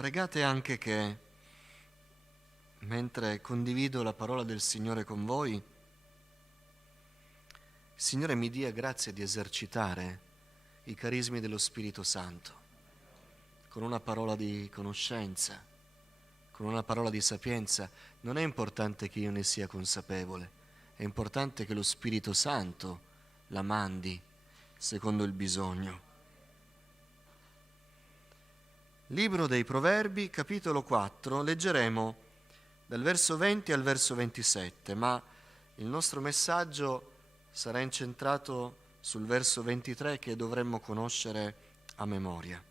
pregate anche che, mentre condivido la parola del Signore con voi, il Signore mi dia grazia di esercitare i carismi dello Spirito Santo, con una parola di conoscenza, con una parola di sapienza. Non è importante che io ne sia consapevole, è importante che lo Spirito Santo la mandi secondo il bisogno. Libro dei Proverbi, capitolo 4, leggeremo dal verso 20 al verso 27, ma il nostro messaggio sarà incentrato sul verso 23 che dovremmo conoscere a memoria.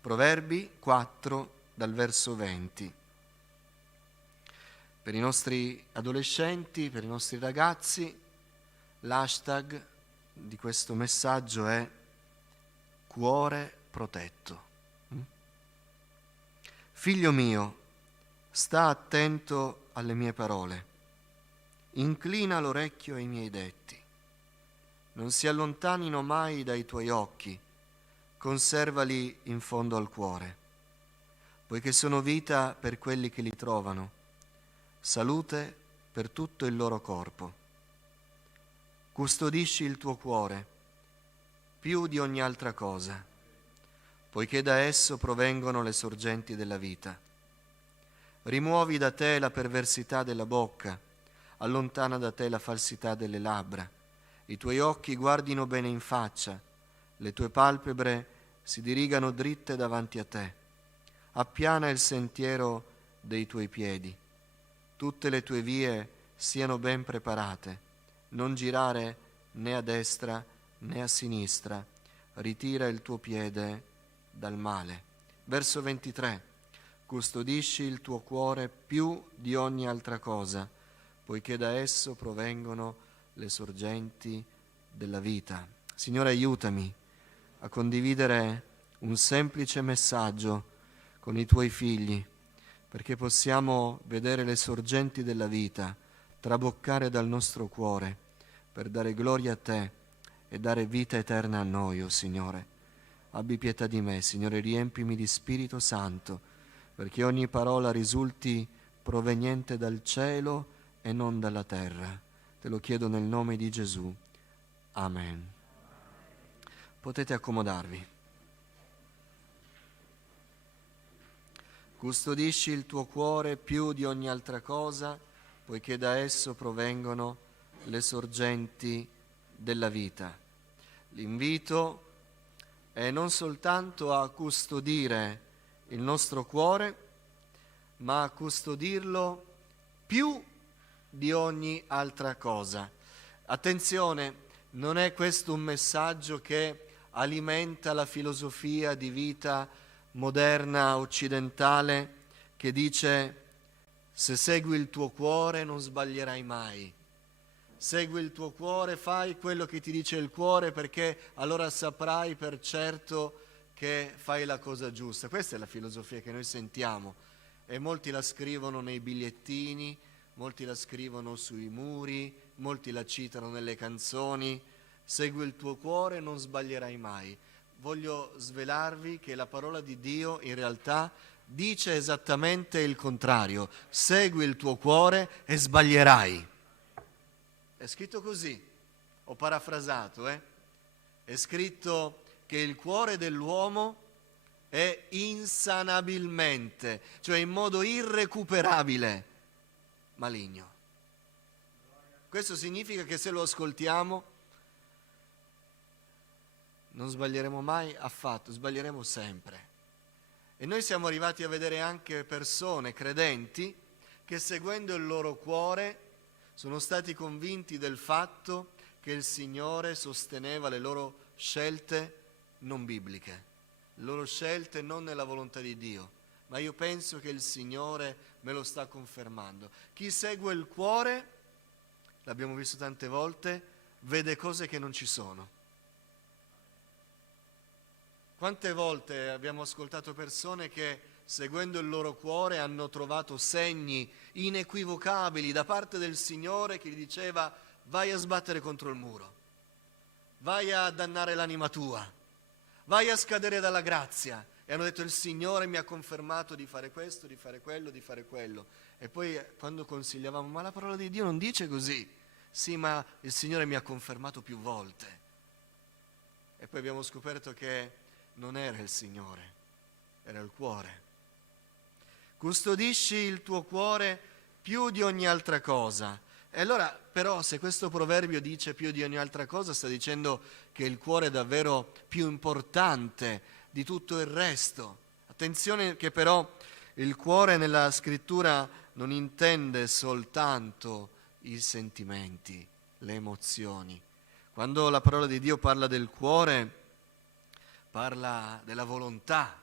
Proverbi 4 dal verso 20. Per i nostri adolescenti, per i nostri ragazzi, l'hashtag di questo messaggio è cuore protetto. Figlio mio, sta attento alle mie parole, inclina l'orecchio ai miei detti, non si allontanino mai dai tuoi occhi, conservali in fondo al cuore, poiché sono vita per quelli che li trovano, salute per tutto il loro corpo. Custodisci il tuo cuore più di ogni altra cosa, poiché da esso provengono le sorgenti della vita. Rimuovi da te la perversità della bocca, allontana da te la falsità delle labbra. I tuoi occhi guardino bene in faccia, le tue palpebre si dirigano dritte davanti a te. Appiana il sentiero dei tuoi piedi. Tutte le tue vie siano ben preparate. Non girare né a destra né a sinistra. Ritira il tuo piede dal male. Verso 23. Custodisci il tuo cuore più di ogni altra cosa, poiché da esso provengono le sorgenti della vita. Signore, aiutami a condividere un semplice messaggio con i tuoi figli, perché possiamo vedere le sorgenti della vita traboccare dal nostro cuore per dare gloria a te e dare vita eterna a noi, o Signore. Abbi pietà di me, Signore, riempimi di Spirito Santo, perché ogni parola risulti proveniente dal cielo e non dalla terra. Te lo chiedo nel nome di Gesù. Amen. Potete accomodarvi. Custodisci il tuo cuore più di ogni altra cosa, poiché da esso provengono le sorgenti della vita. L'invito è non soltanto a custodire il nostro cuore, ma a custodirlo più di ogni altra cosa. Attenzione, non è questo un messaggio che alimenta la filosofia di vita moderna occidentale che dice: se segui il tuo cuore non sbaglierai mai. Segui il tuo cuore, fai quello che ti dice il cuore, perché allora saprai per certo che fai la cosa giusta. Questa è la filosofia che noi sentiamo e molti la scrivono nei bigliettini, molti la scrivono sui muri, molti la citano nelle canzoni. Segui il tuo cuore, non sbaglierai mai. Voglio svelarvi che la parola di Dio in realtà dice esattamente il contrario. Segui il tuo cuore e sbaglierai. È scritto così, ho parafrasato, È scritto che il cuore dell'uomo è insanabilmente, cioè in modo irrecuperabile, maligno. Questo significa che se lo ascoltiamo non sbaglieremo mai affatto, sbaglieremo sempre. E noi siamo arrivati a vedere anche persone credenti che seguendo il loro cuore sono stati convinti del fatto che il Signore sosteneva le loro scelte non bibliche, le loro scelte non nella volontà di Dio, ma io penso che il Signore me lo sta confermando. Chi segue il cuore, l'abbiamo visto tante volte, vede cose che non ci sono. Quante volte abbiamo ascoltato persone che seguendo il loro cuore hanno trovato segni inequivocabili da parte del Signore che gli diceva: vai a sbattere contro il muro, vai a dannare l'anima tua, vai a scadere dalla grazia, e hanno detto il Signore mi ha confermato di fare questo, di fare quello, di fare quello. E poi quando consigliavamo, ma la parola di Dio non dice così. Sì, ma il Signore mi ha confermato più volte. E poi abbiamo scoperto che non era il Signore, era il cuore. Custodisci il tuo cuore più di ogni altra cosa. E allora, però, se questo proverbio dice più di ogni altra cosa, sta dicendo che il cuore è davvero più importante di tutto il resto. Attenzione che però il cuore nella scrittura non intende soltanto i sentimenti, le emozioni. Quando la parola di Dio parla del cuore, parla della volontà,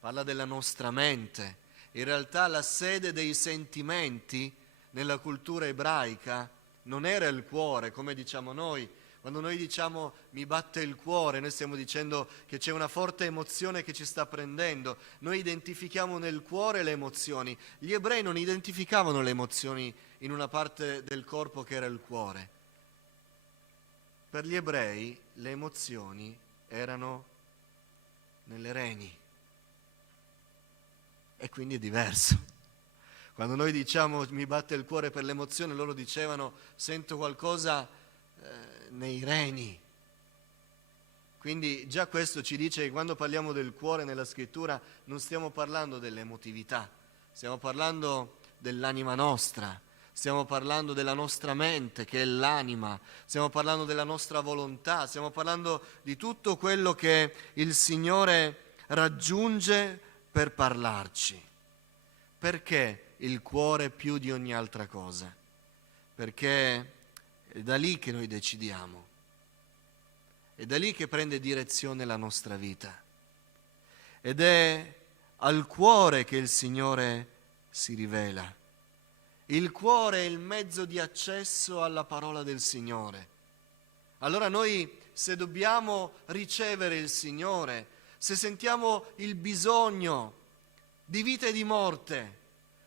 parla della nostra mente. In realtà la sede dei sentimenti nella cultura ebraica non era il cuore, come diciamo noi. Quando noi diciamo mi batte il cuore, noi stiamo dicendo che c'è una forte emozione che ci sta prendendo. Noi identifichiamo nel cuore le emozioni. Gli ebrei non identificavano le emozioni in una parte del corpo che era il cuore. Per gli ebrei le emozioni erano nelle reni. E quindi è diverso. Quando noi diciamo mi batte il cuore per l'emozione, loro dicevano sento qualcosa nei reni. Quindi già questo ci dice che quando parliamo del cuore nella scrittura non stiamo parlando dell'emotività, stiamo parlando dell'anima nostra, stiamo parlando della nostra mente che è l'anima, stiamo parlando della nostra volontà, stiamo parlando di tutto quello che il Signore raggiunge per parlarci. Perché il cuore più di ogni altra cosa? Perché è da lì che noi decidiamo, è da lì che prende direzione la nostra vita. Ed è al cuore che il Signore si rivela. Il cuore è il mezzo di accesso alla parola del Signore. Allora noi, se dobbiamo ricevere il Signore, se sentiamo il bisogno di vita e di morte,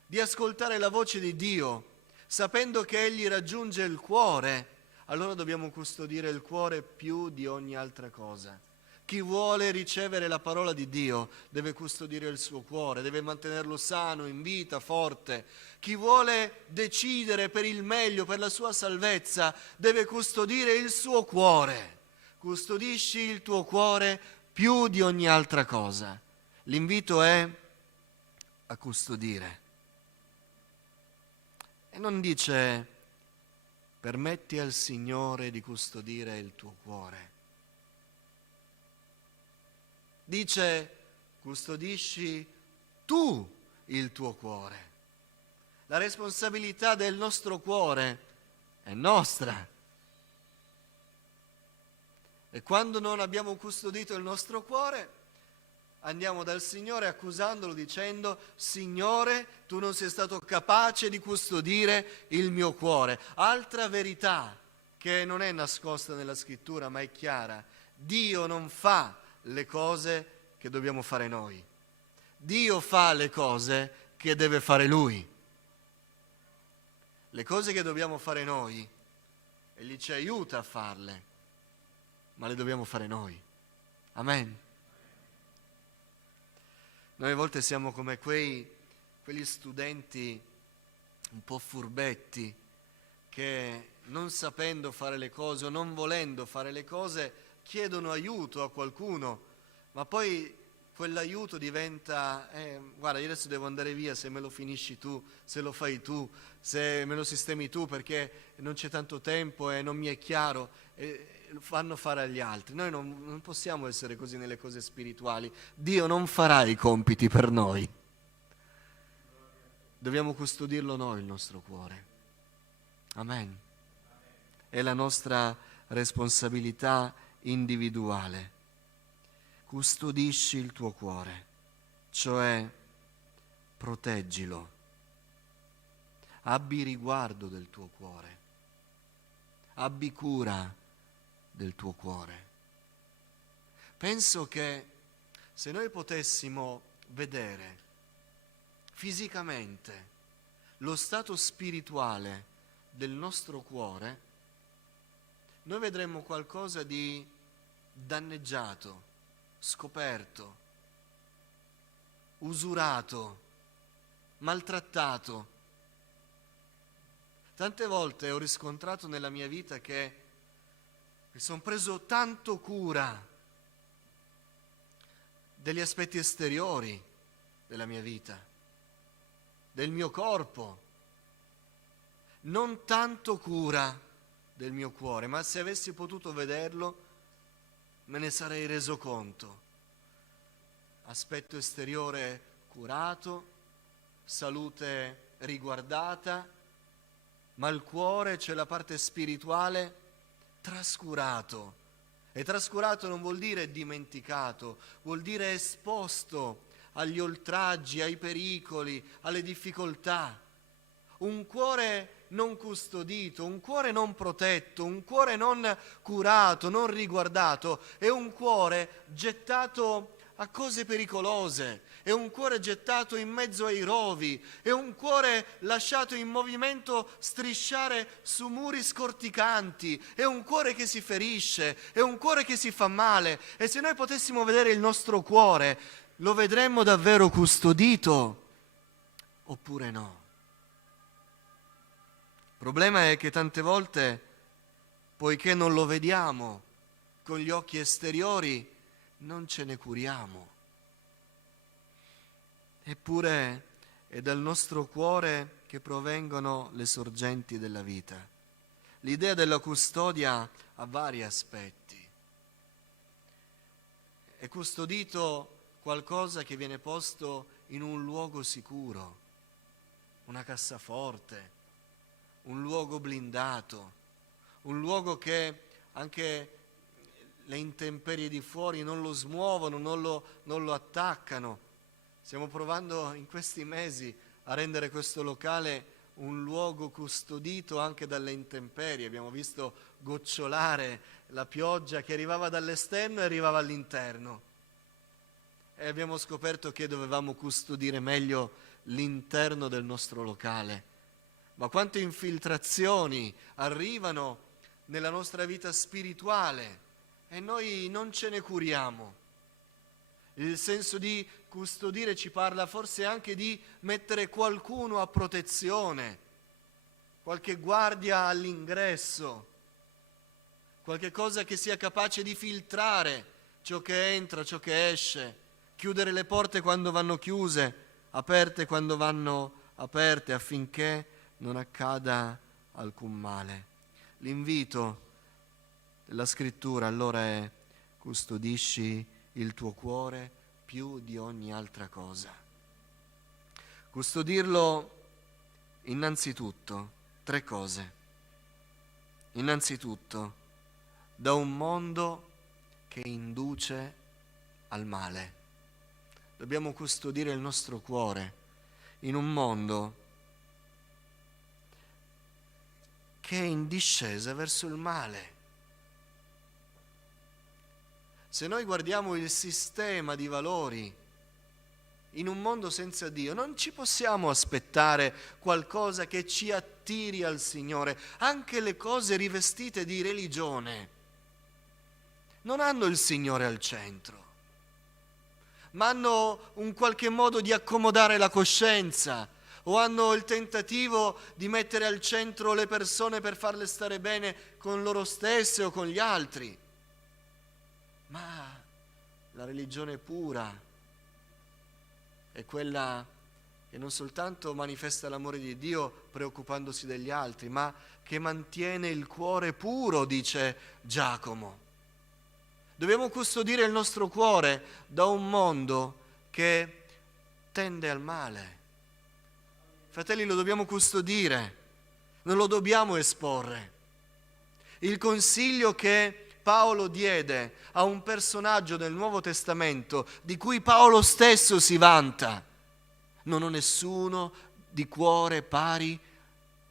di ascoltare la voce di Dio, sapendo che Egli raggiunge il cuore, allora dobbiamo custodire il cuore più di ogni altra cosa. Chi vuole ricevere la parola di Dio deve custodire il suo cuore, deve mantenerlo sano, in vita, forte. Chi vuole decidere per il meglio, per la sua salvezza, deve custodire il suo cuore. Custodisci il tuo cuore più di ogni altra cosa. L'invito è a custodire. E non dice permetti al Signore di custodire il tuo cuore. Dice custodisci tu il tuo cuore. La responsabilità del nostro cuore è nostra. E quando non abbiamo custodito il nostro cuore, andiamo dal Signore accusandolo dicendo Signore, tu non sei stato capace di custodire il mio cuore. Altra verità che non è nascosta nella scrittura ma è chiara. Dio non fa le cose che dobbiamo fare noi. Dio fa le cose che deve fare Lui. Le cose che dobbiamo fare noi, Egli ci aiuta a farle, ma le dobbiamo fare noi. Amen. Noi a volte siamo come quegli studenti un po' furbetti che non sapendo fare le cose o non volendo fare le cose chiedono aiuto a qualcuno, ma poi quell'aiuto diventa guarda io adesso devo andare via, se me lo finisci tu, se lo fai tu, se me lo sistemi tu perché non c'è tanto tempo e non mi è chiaro, lo fanno fare agli altri. Noi non possiamo essere così nelle cose spirituali. Dio non farà i compiti per noi. Dobbiamo custodirlo noi il nostro cuore. Amen. È la nostra responsabilità individuale. Custodisci il tuo cuore, cioè proteggilo. Abbi riguardo del tuo cuore. Abbi cura del tuo cuore. Penso che se noi potessimo vedere fisicamente lo stato spirituale del nostro cuore, noi vedremmo qualcosa di danneggiato, scoperto, usurato, maltrattato. Tante volte ho riscontrato nella mia vita che mi sono preso tanto cura degli aspetti esteriori della mia vita, del mio corpo, non tanto cura del mio cuore, ma se avessi potuto vederlo me ne sarei reso conto. Aspetto esteriore curato, salute riguardata, ma il cuore, cioè la parte spirituale, trascurato. E trascurato non vuol dire dimenticato, vuol dire esposto agli oltraggi, ai pericoli, alle difficoltà. Un cuore non custodito, un cuore non protetto, un cuore non curato, non riguardato, è un cuore gettato a cose pericolose, è un cuore gettato in mezzo ai rovi, è un cuore lasciato in movimento strisciare su muri scorticanti, è un cuore che si ferisce, è un cuore che si fa male. E se noi potessimo vedere il nostro cuore, lo vedremmo davvero custodito oppure no? Il problema è che tante volte, poiché non lo vediamo con gli occhi esteriori, non ce ne curiamo. Eppure è dal nostro cuore che provengono le sorgenti della vita. L'idea della custodia ha vari aspetti. È custodito qualcosa che viene posto in un luogo sicuro, una cassaforte, un luogo blindato, un luogo che anche le intemperie di fuori non lo smuovono, non lo attaccano. Stiamo provando in questi mesi a rendere questo locale un luogo custodito anche dalle intemperie. Abbiamo visto gocciolare la pioggia che arrivava dall'esterno e arrivava all'interno. E abbiamo scoperto che dovevamo custodire meglio l'interno del nostro locale. Ma quante infiltrazioni arrivano nella nostra vita spirituale e noi non ce ne curiamo. Il senso di custodire ci parla forse anche di mettere qualcuno a protezione, qualche guardia all'ingresso, qualche cosa che sia capace di filtrare ciò che entra, ciò che esce, chiudere le porte quando vanno chiuse, aperte quando vanno aperte, affinché non accada alcun male. L'invito della Scrittura allora è: custodisci il tuo cuore più di ogni altra cosa. Custodirlo innanzitutto, 3 cose. Innanzitutto, da un mondo che induce al male. Dobbiamo custodire il nostro cuore in un mondo che è in discesa verso il male. Se noi guardiamo il sistema di valori in un mondo senza Dio, non ci possiamo aspettare qualcosa che ci attiri al Signore. Anche le cose rivestite di religione non hanno il Signore al centro, ma hanno un qualche modo di accomodare la coscienza, o hanno il tentativo di mettere al centro le persone per farle stare bene con loro stesse o con gli altri. Ma la religione pura è quella che non soltanto manifesta l'amore di Dio preoccupandosi degli altri, ma che mantiene il cuore puro, dice Giacomo. Dobbiamo custodire il nostro cuore da un mondo che tende al male. Fratelli, lo dobbiamo custodire, non lo dobbiamo esporre. Il consiglio che Paolo diede a un personaggio del Nuovo Testamento di cui Paolo stesso si vanta: non ho nessuno di cuore pari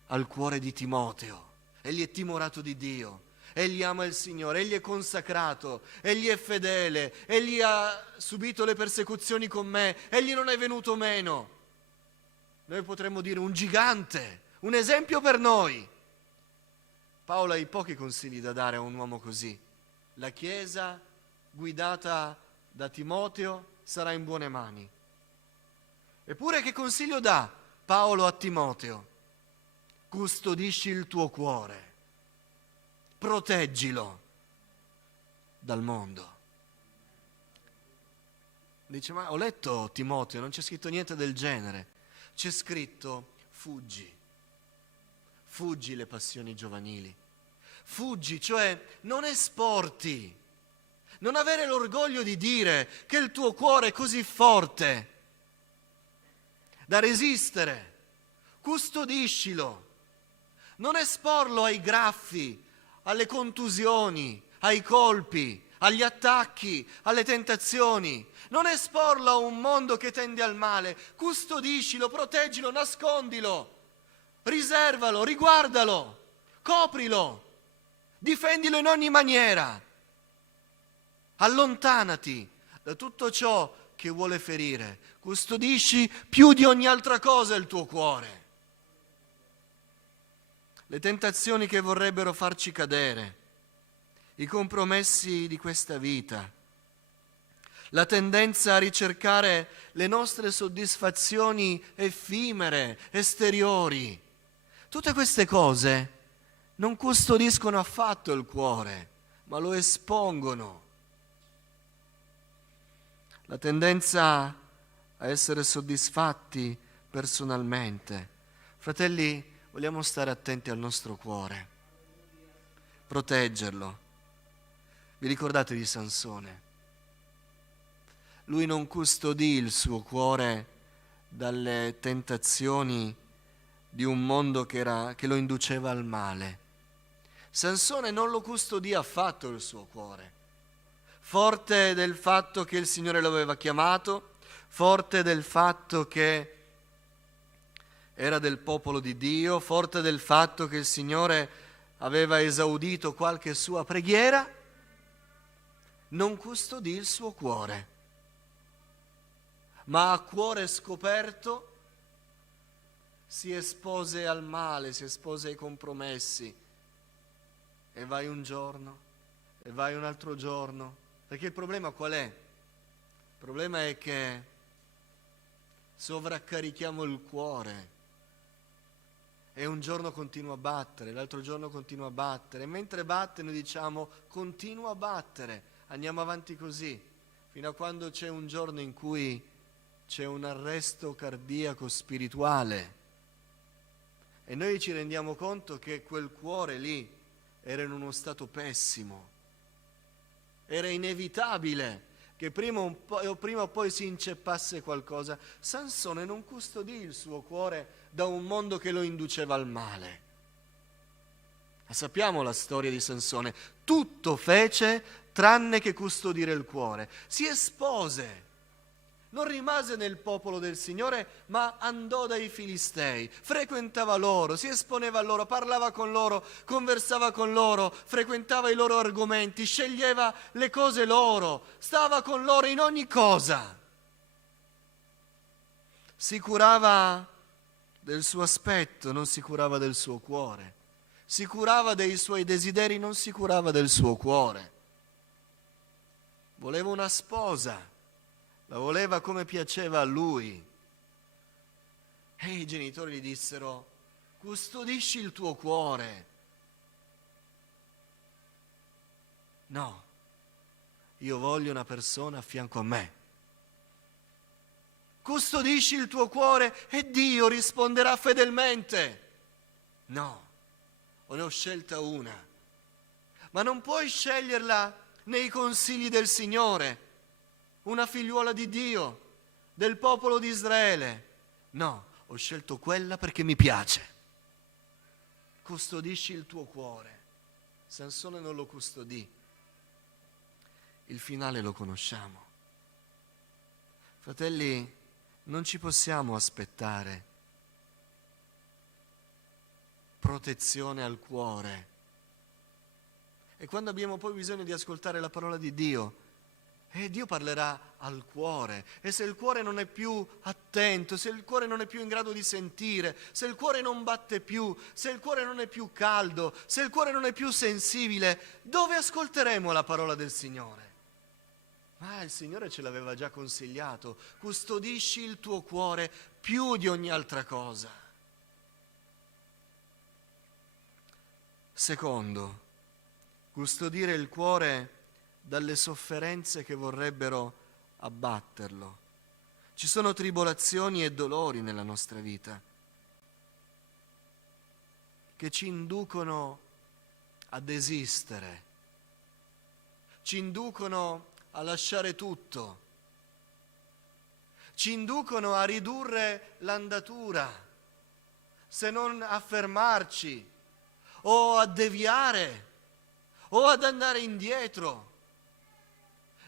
al cuore di Timoteo. Egli è timorato di Dio, egli ama il Signore, egli è consacrato, egli è fedele, egli ha subito le persecuzioni con me, egli non è venuto meno. Noi potremmo dire un gigante, un esempio per noi. Paolo ha i pochi consigli da dare a un uomo così. La Chiesa, guidata da Timoteo, sarà in buone mani. Eppure che consiglio dà Paolo a Timoteo? Custodisci il tuo cuore, proteggilo dal mondo. Dice, ma ho letto Timoteo, non c'è scritto niente del genere. C'è scritto fuggi le passioni giovanili. Fuggi, cioè non esporti, non avere l'orgoglio di dire che il tuo cuore è così forte da resistere. Custodiscilo, non esporlo ai graffi, alle contusioni, ai colpi, agli attacchi, alle tentazioni. Non esporlo a un mondo che tende al male. Custodiscilo, proteggilo, nascondilo, riservalo, riguardalo, coprilo, difendilo in ogni maniera. Allontanati da tutto ciò che vuole ferire. Custodisci più di ogni altra cosa il tuo cuore. Le tentazioni che vorrebbero farci cadere, i compromessi di questa vita, la tendenza a ricercare le nostre soddisfazioni effimere, esteriori. Tutte queste cose non custodiscono affatto il cuore, ma lo espongono. La tendenza a essere soddisfatti personalmente. Fratelli, vogliamo stare attenti al nostro cuore, proteggerlo. Vi ricordate di Sansone? Lui non custodì il suo cuore dalle tentazioni di un mondo che lo induceva al male. Sansone non lo custodì affatto il suo cuore, forte del fatto che il Signore lo aveva chiamato, forte del fatto che era del popolo di Dio, forte del fatto che il Signore aveva esaudito qualche sua preghiera, non custodì il suo cuore, ma a cuore scoperto si espose al male, si espose ai compromessi, e vai un giorno, e vai un altro giorno, perché il problema qual è? Il problema è che sovraccarichiamo il cuore, e un giorno continua a battere, l'altro giorno continua a battere, e mentre batte noi diciamo continua a battere, andiamo avanti così, fino a quando c'è un giorno in cui c'è un arresto cardiaco spirituale e noi ci rendiamo conto che quel cuore lì era in uno stato pessimo, era inevitabile che prima o poi si inceppasse qualcosa. Sansone non custodì il suo cuore da un mondo che lo induceva al male. Ma sappiamo la storia di Sansone, tutto fece tranne che custodire il cuore, si espose. Non rimase nel popolo del Signore, ma andò dai Filistei, frequentava loro, si esponeva a loro, parlava con loro, conversava con loro, frequentava i loro argomenti, sceglieva le cose loro, stava con loro in ogni cosa. Si curava del suo aspetto, non si curava del suo cuore. Si curava dei suoi desideri, non si curava del suo cuore. Voleva una sposa, la voleva come piaceva a lui. E i genitori gli dissero: custodisci il tuo cuore. No, io voglio una persona a fianco a me. Custodisci il tuo cuore e Dio risponderà fedelmente. No, ne ho scelta una, ma non puoi sceglierla nei consigli del Signore, una figliuola di Dio, del popolo di Israele. No, ho scelto quella perché mi piace. Custodisci il tuo cuore. Sansone non lo custodì. Il finale lo conosciamo. Fratelli, non ci possiamo aspettare protezione al cuore. E quando abbiamo poi bisogno di ascoltare la parola di Dio, Dio parlerà al cuore. E se il cuore non è più attento, se il cuore non è più in grado di sentire, se il cuore non batte più, se il cuore non è più caldo, se il cuore non è più sensibile, dove ascolteremo la parola del Signore? Ma il Signore ce l'aveva già consigliato: custodisci il tuo cuore più di ogni altra cosa. Secondo, custodire il cuore dalle sofferenze che vorrebbero abbatterlo. Ci sono tribolazioni e dolori nella nostra vita che ci inducono a desistere, ci inducono a lasciare tutto, ci inducono a ridurre l'andatura, se non a fermarci o a deviare o ad andare indietro.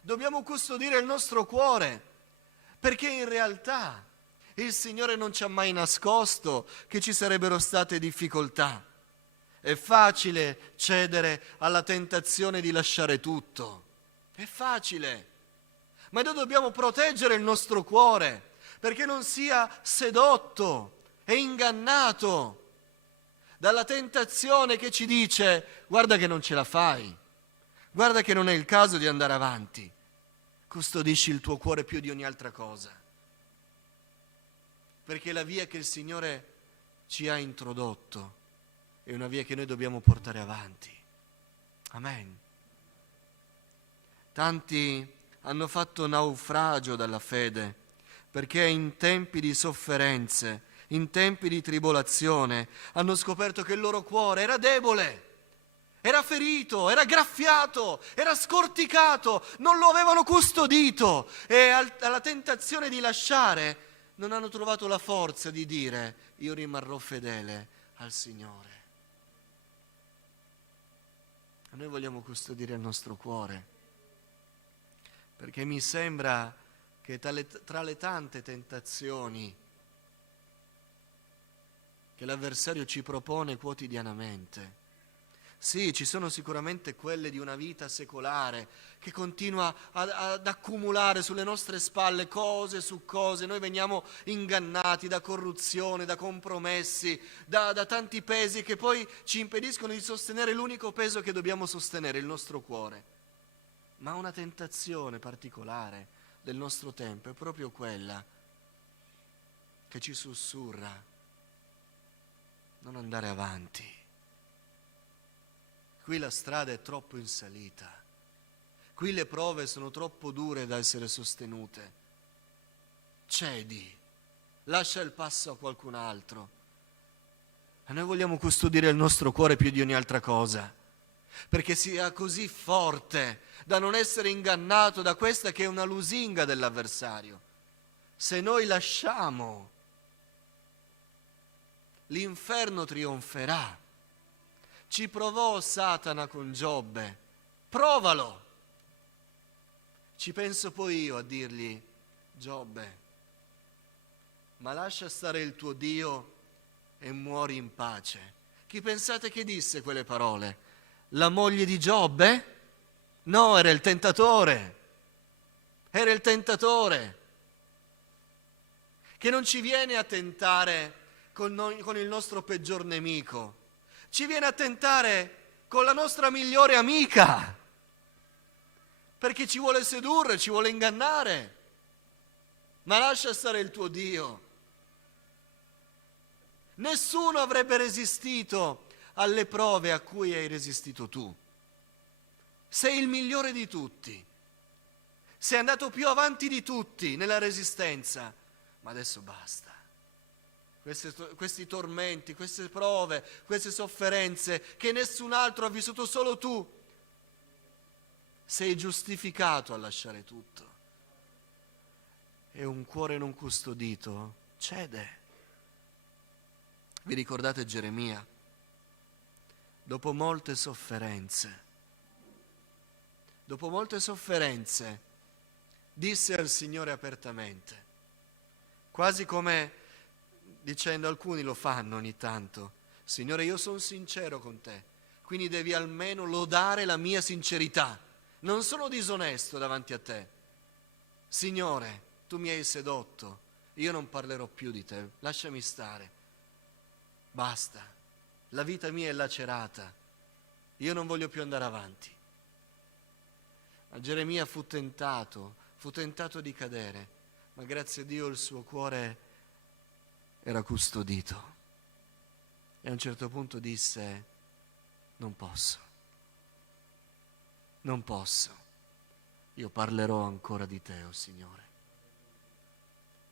Dobbiamo custodire il nostro cuore, perché in realtà il Signore non ci ha mai nascosto che ci sarebbero state difficoltà. È facile cedere alla tentazione di lasciare tutto. È facile. Ma noi dobbiamo proteggere il nostro cuore perché non sia sedotto e ingannato dalla tentazione che ci dice: guarda che non ce la fai, guarda che non è il caso di andare avanti. Custodisci il tuo cuore più di ogni altra cosa, perché la via che il Signore ci ha introdotto è una via che noi dobbiamo portare avanti. Amen. Tanti hanno fatto naufragio dalla fede perché in tempi di sofferenze, in tempi di tribolazione, hanno scoperto che il loro cuore era debole, era ferito, era graffiato, era scorticato, non lo avevano custodito e alla tentazione di lasciare non hanno trovato la forza di dire: io rimarrò fedele al Signore. Noi vogliamo custodire il nostro cuore, perché mi sembra che tra le tante tentazioni che l'avversario ci propone quotidianamente, sì, ci sono sicuramente quelle di una vita secolare che continua ad accumulare sulle nostre spalle cose su cose. Noi veniamo ingannati da corruzione, da compromessi, da tanti pesi che poi ci impediscono di sostenere l'unico peso che dobbiamo sostenere, il nostro cuore. Ma una tentazione particolare del nostro tempo è proprio quella che ci sussurra: non andare avanti. Qui la strada è troppo in salita, qui le prove sono troppo dure da essere sostenute. Cedi, lascia il passo a qualcun altro. E noi vogliamo custodire il nostro cuore più di ogni altra cosa, perché sia così forte da non essere ingannato da questa che è una lusinga dell'avversario. Se noi lasciamo, l'inferno trionferà. Ci provò Satana con Giobbe, provalo. Ci penso poi io a dirgli: Giobbe, ma lascia stare il tuo Dio e muori in pace. Chi pensate che disse quelle parole? La moglie di Giobbe? No, era il tentatore. Era il tentatore che non ci viene a tentare con il nostro peggior nemico. Ci viene a tentare con la nostra migliore amica, perché ci vuole sedurre, ci vuole ingannare. Ma lascia stare il tuo Dio. Nessuno avrebbe resistito alle prove a cui hai resistito tu. Sei il migliore di tutti. Sei andato più avanti di tutti nella resistenza. Ma adesso basta. Questi tormenti, queste prove, queste sofferenze che nessun altro ha vissuto, solo tu. Sei giustificato a lasciare tutto. E un cuore non custodito cede. Vi ricordate Geremia? Dopo molte sofferenze, disse al Signore apertamente, quasi come dicendo, alcuni lo fanno ogni tanto: Signore, io sono sincero con te, quindi devi almeno lodare la mia sincerità. Non sono disonesto davanti a te. Signore, tu mi hai sedotto, io non parlerò più di te, lasciami stare. Basta, la vita mia è lacerata, io non voglio più andare avanti. Ma Geremia fu tentato di cadere, ma grazie a Dio il suo cuore era custodito. E a un certo punto disse: non posso, io parlerò ancora di te, oh Signore.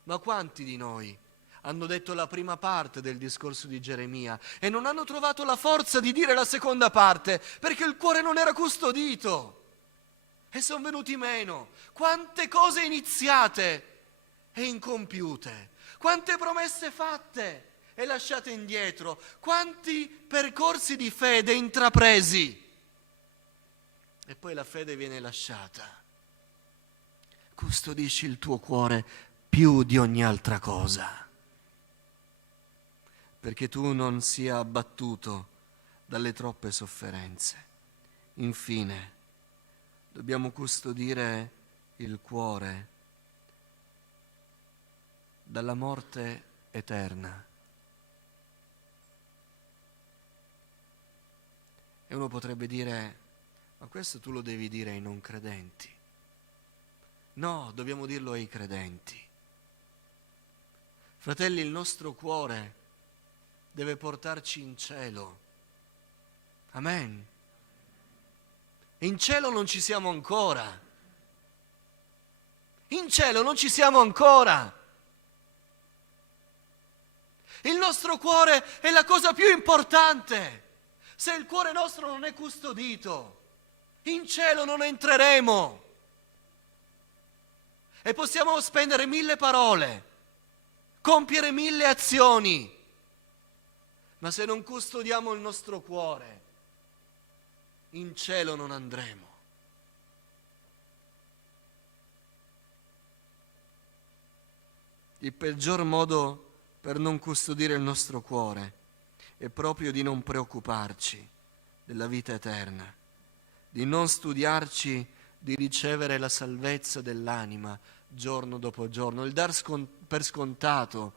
Ma quanti di noi hanno detto la prima parte del discorso di Geremia e non hanno trovato la forza di dire la seconda parte perché il cuore non era custodito e sono venuti meno? Quante cose iniziate e incompiute, quante promesse fatte e lasciate indietro, quanti percorsi di fede intrapresi e poi la fede viene lasciata. Custodisci il tuo cuore più di ogni altra cosa, perché tu non sia abbattuto dalle troppe sofferenze. Infine, dobbiamo custodire il cuore dalla morte eterna. E uno potrebbe dire: ma questo tu lo devi dire ai non credenti. No, dobbiamo dirlo ai credenti. Fratelli, il nostro cuore deve portarci in cielo. Amen. In cielo non ci siamo ancora. In cielo non ci siamo ancora. Il nostro cuore è la cosa più importante. Se il cuore nostro non è custodito, in cielo non entreremo. E possiamo spendere 1000 parole, compiere 1000 azioni, ma se non custodiamo il nostro cuore, in cielo non andremo. Il peggior modo per non custodire il nostro cuore è proprio di non preoccuparci della vita eterna, di non studiarci di ricevere la salvezza dell'anima giorno dopo giorno, il dar per scontato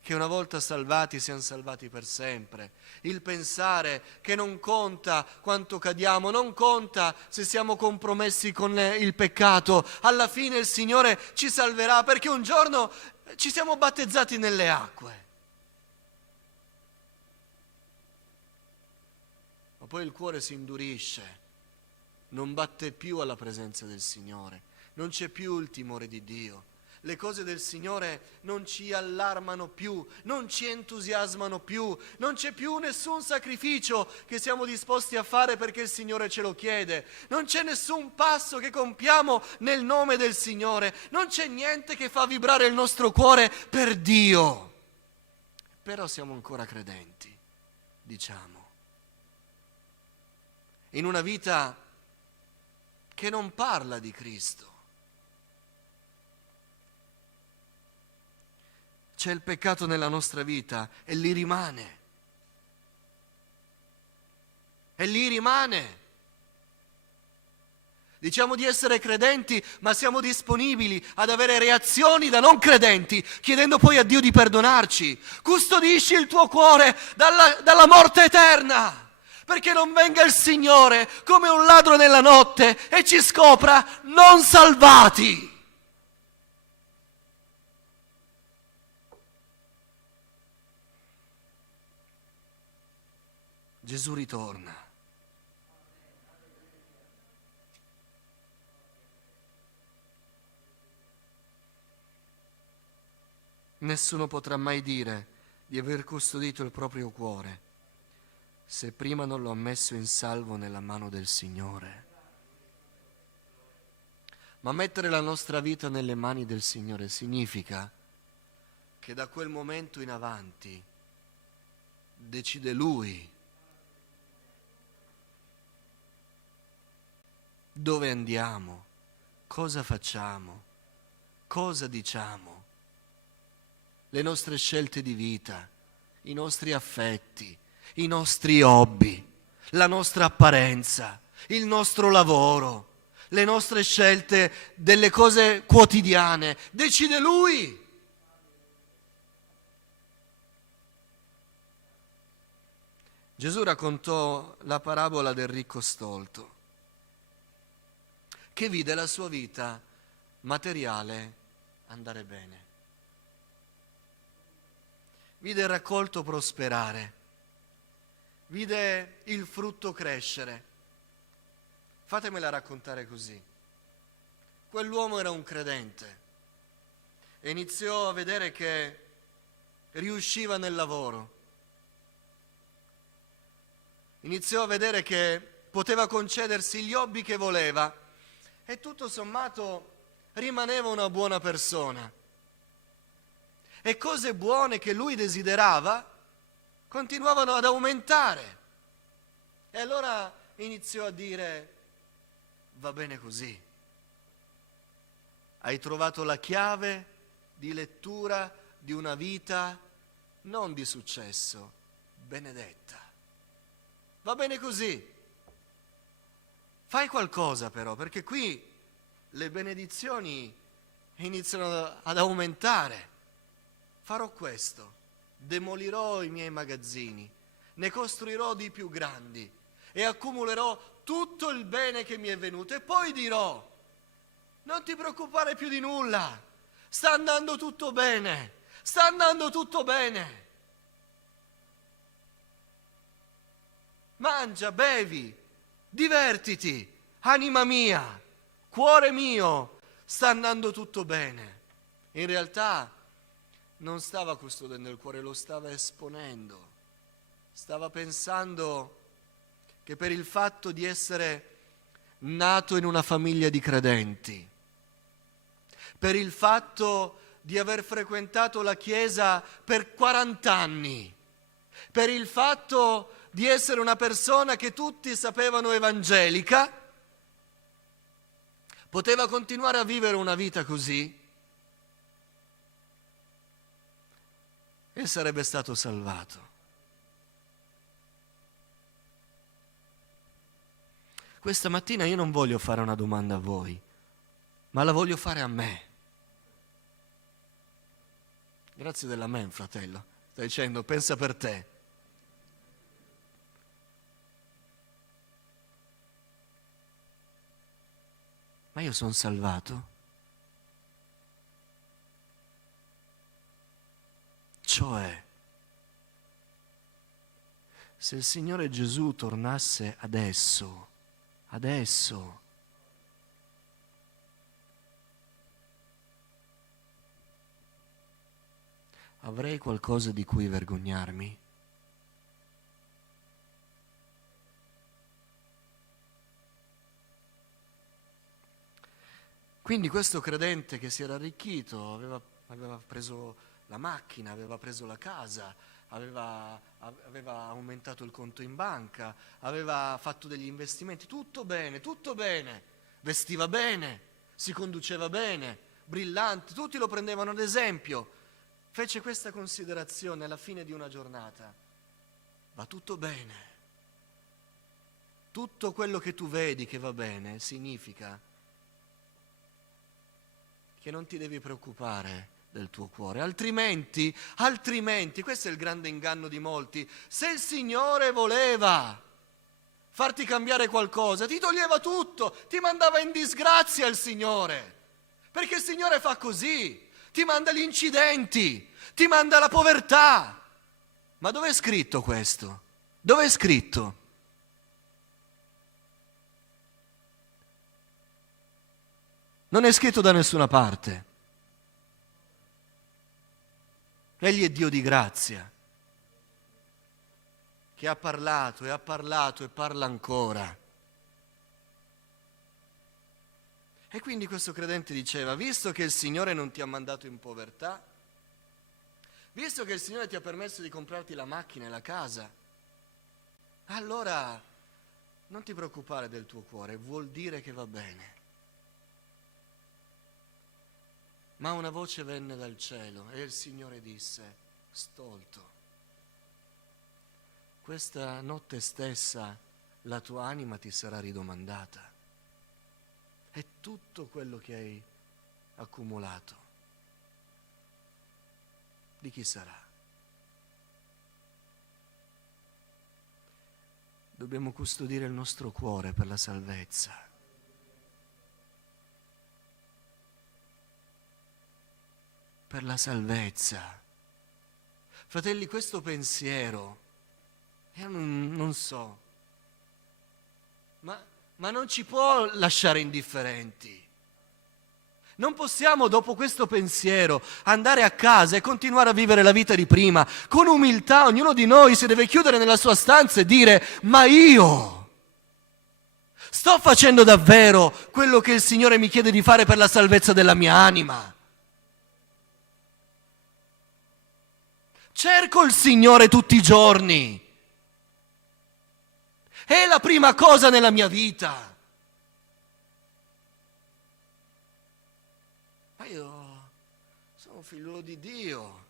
che una volta salvati siamo salvati per sempre, il pensare che non conta quanto cadiamo, non conta se siamo compromessi con il peccato, alla fine il Signore ci salverà perché un giorno ci siamo battezzati nelle acque. Ma poi il cuore si indurisce, non batte più alla presenza del Signore, non c'è più il timore di Dio. Le cose del Signore non ci allarmano più, non ci entusiasmano più, non c'è più nessun sacrificio che siamo disposti a fare perché il Signore ce lo chiede, non c'è nessun passo che compiamo nel nome del Signore, non c'è niente che fa vibrare il nostro cuore per Dio. Però siamo ancora credenti, diciamo, in una vita che non parla di Cristo. C'è il peccato nella nostra vita e lì rimane. E lì rimane. Diciamo di essere credenti, ma siamo disponibili ad avere reazioni da non credenti, chiedendo poi a Dio di perdonarci. Custodisci il tuo cuore dalla morte eterna, perché non venga il Signore come un ladro nella notte e ci scopra non salvati. Gesù ritorna. Nessuno potrà mai dire di aver custodito il proprio cuore se prima non lo ha messo in salvo nella mano del Signore. Ma mettere la nostra vita nelle mani del Signore significa che da quel momento in avanti decide Lui dove andiamo, cosa facciamo, cosa diciamo, le nostre scelte di vita, i nostri affetti, i nostri hobby, la nostra apparenza, il nostro lavoro, le nostre scelte delle cose quotidiane. Decide Lui. Gesù raccontò la parabola del ricco stolto, che vide la sua vita materiale andare bene. Vide il raccolto prosperare, vide il frutto crescere. Fatemela raccontare così. Quell'uomo era un credente e iniziò a vedere che riusciva nel lavoro. Iniziò a vedere che poteva concedersi gli hobby che voleva e tutto sommato rimaneva una buona persona. E cose buone che lui desiderava continuavano ad aumentare. E allora iniziò a dire: va bene così. Hai trovato la chiave di lettura di una vita non di successo, benedetta. Va bene così. Fai qualcosa però, perché qui le benedizioni iniziano ad aumentare. Farò questo, demolirò i miei magazzini, ne costruirò di più grandi e accumulerò tutto il bene che mi è venuto e poi dirò: non ti preoccupare più di nulla, sta andando tutto bene, sta andando tutto bene. Mangia, bevi, divertiti, anima mia, cuore mio, sta andando tutto bene. In realtà non stava custodendo il cuore, lo stava esponendo. Stava pensando che per il fatto di essere nato in una famiglia di credenti, per il fatto di aver frequentato la Chiesa per 40 anni, per il fatto di essere una persona che tutti sapevano evangelica, poteva continuare a vivere una vita così e sarebbe stato salvato. Questa mattina io non voglio fare una domanda a voi, ma la voglio fare a me. Grazie dell'amen, fratello. Stai dicendo, pensa per te. Ma io sono salvato? Cioè, se il Signore Gesù tornasse adesso, avrei qualcosa di cui vergognarmi? Quindi questo credente che si era arricchito, aveva preso la macchina, aveva preso la casa, aveva aumentato il conto in banca, aveva fatto degli investimenti, tutto bene, vestiva bene, si conduceva bene, brillante, tutti lo prendevano ad esempio. Fece questa considerazione alla fine di una giornata: va tutto bene. Tutto quello che tu vedi che va bene significa che non ti devi preoccupare del tuo cuore, altrimenti, questo è il grande inganno di molti, se il Signore voleva farti cambiare qualcosa, ti toglieva tutto, ti mandava in disgrazia il Signore, perché il Signore fa così, ti manda gli incidenti, ti manda la povertà. Ma dove è scritto questo? Dove è scritto? Non è scritto da nessuna parte. Egli è Dio di grazia, che ha parlato e parla ancora. E quindi questo credente diceva: visto che il Signore non ti ha mandato in povertà, visto che il Signore ti ha permesso di comprarti la macchina e la casa, allora non ti preoccupare del tuo cuore, vuol dire che va bene. Ma una voce venne dal cielo e il Signore disse: stolto, questa notte stessa la tua anima ti sarà ridomandata e tutto quello che hai accumulato, di chi sarà? Dobbiamo custodire il nostro cuore per la salvezza. per la salvezza. Fratelli, questo pensiero, io non so, ma non ci può lasciare indifferenti. Non possiamo, dopo questo pensiero, andare a casa e continuare a vivere la vita di prima. Con umiltà ognuno di noi si deve chiudere nella sua stanza e dire: ma io sto facendo davvero quello che il Signore mi chiede di fare per la salvezza della mia anima? Cerco il Signore tutti i giorni. È la prima cosa nella mia vita. Ma io sono figlio di Dio.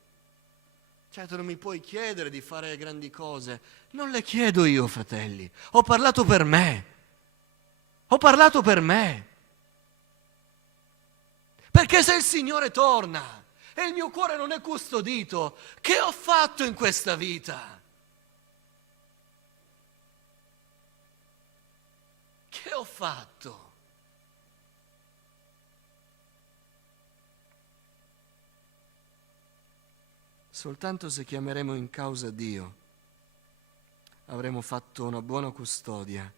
Certo, non mi puoi chiedere di fare grandi cose. Non le chiedo io, fratelli. Ho parlato per me. Ho parlato per me. Perché se il Signore torna e il mio cuore non è custodito, che ho fatto in questa vita? Che ho fatto? Soltanto se chiameremo in causa Dio avremo fatto una buona custodia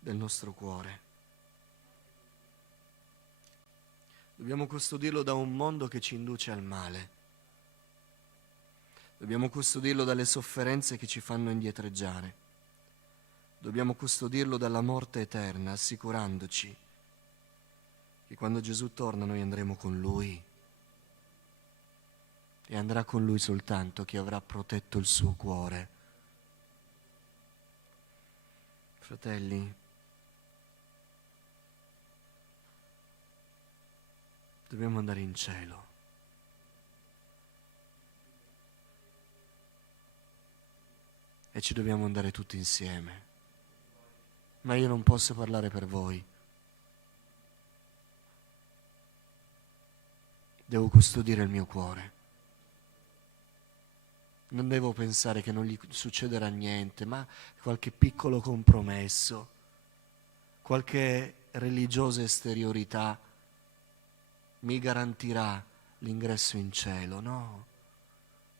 del nostro cuore. Dobbiamo custodirlo da un mondo che ci induce al male. Dobbiamo custodirlo dalle sofferenze che ci fanno indietreggiare. Dobbiamo custodirlo dalla morte eterna, assicurandoci che quando Gesù torna noi andremo con Lui. E andrà con Lui soltanto chi avrà protetto il suo cuore. Fratelli, dobbiamo andare in cielo. E ci dobbiamo andare tutti insieme. Ma io non posso parlare per voi. Devo custodire il mio cuore. Non devo pensare che non gli succederà niente, ma qualche piccolo compromesso, qualche religiosa esteriorità mi garantirà l'ingresso in cielo. No,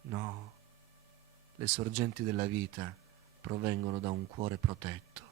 no. Le sorgenti della vita provengono da un cuore protetto.